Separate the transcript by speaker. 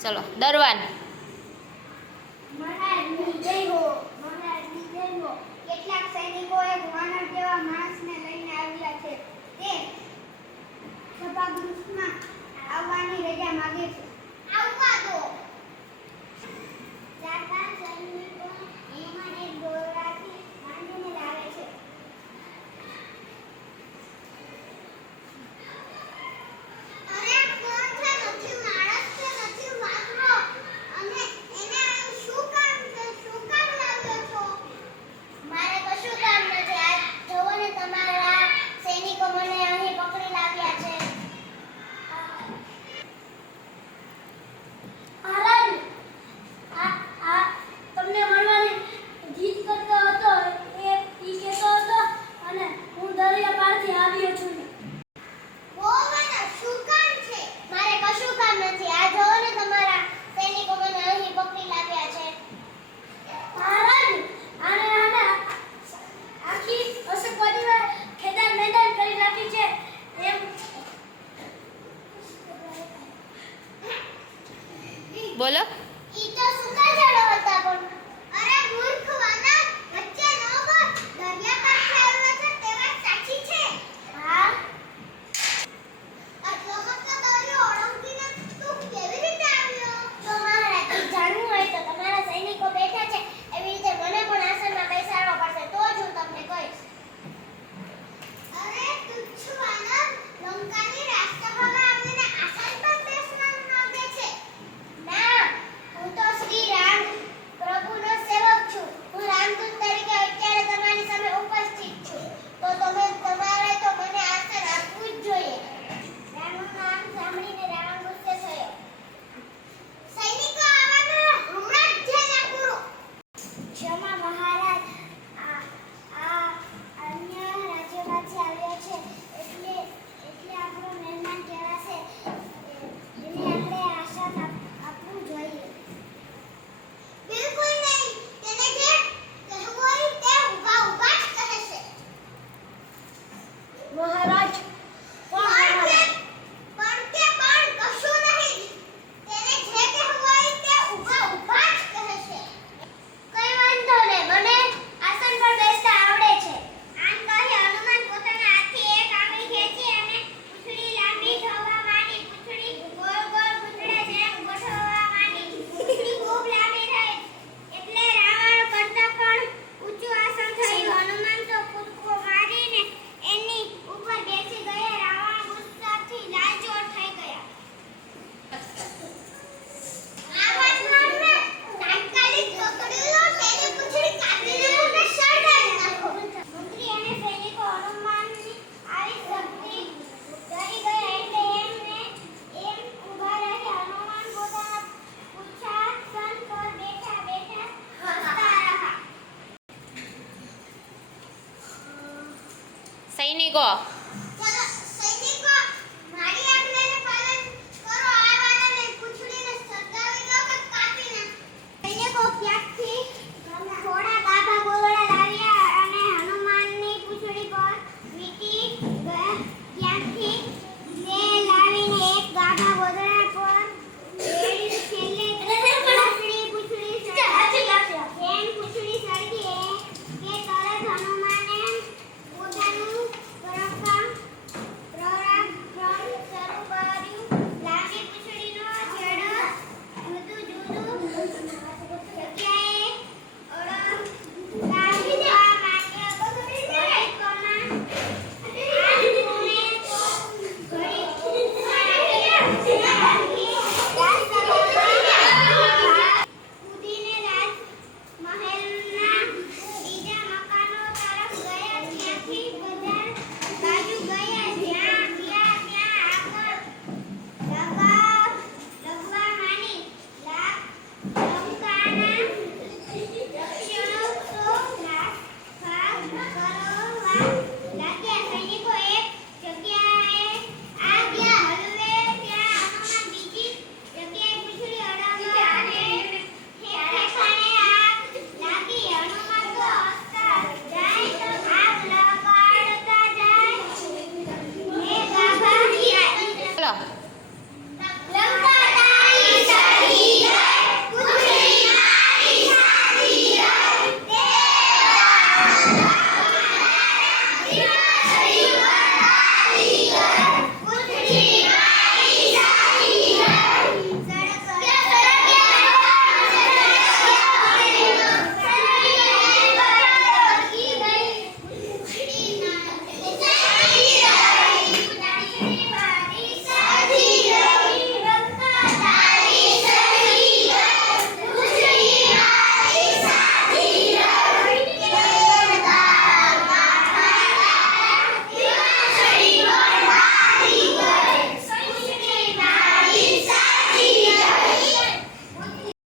Speaker 1: ચલો દરવાન.
Speaker 2: કેટલાક સૈનિકોએ વાનર જેવા માણસને
Speaker 1: Ini.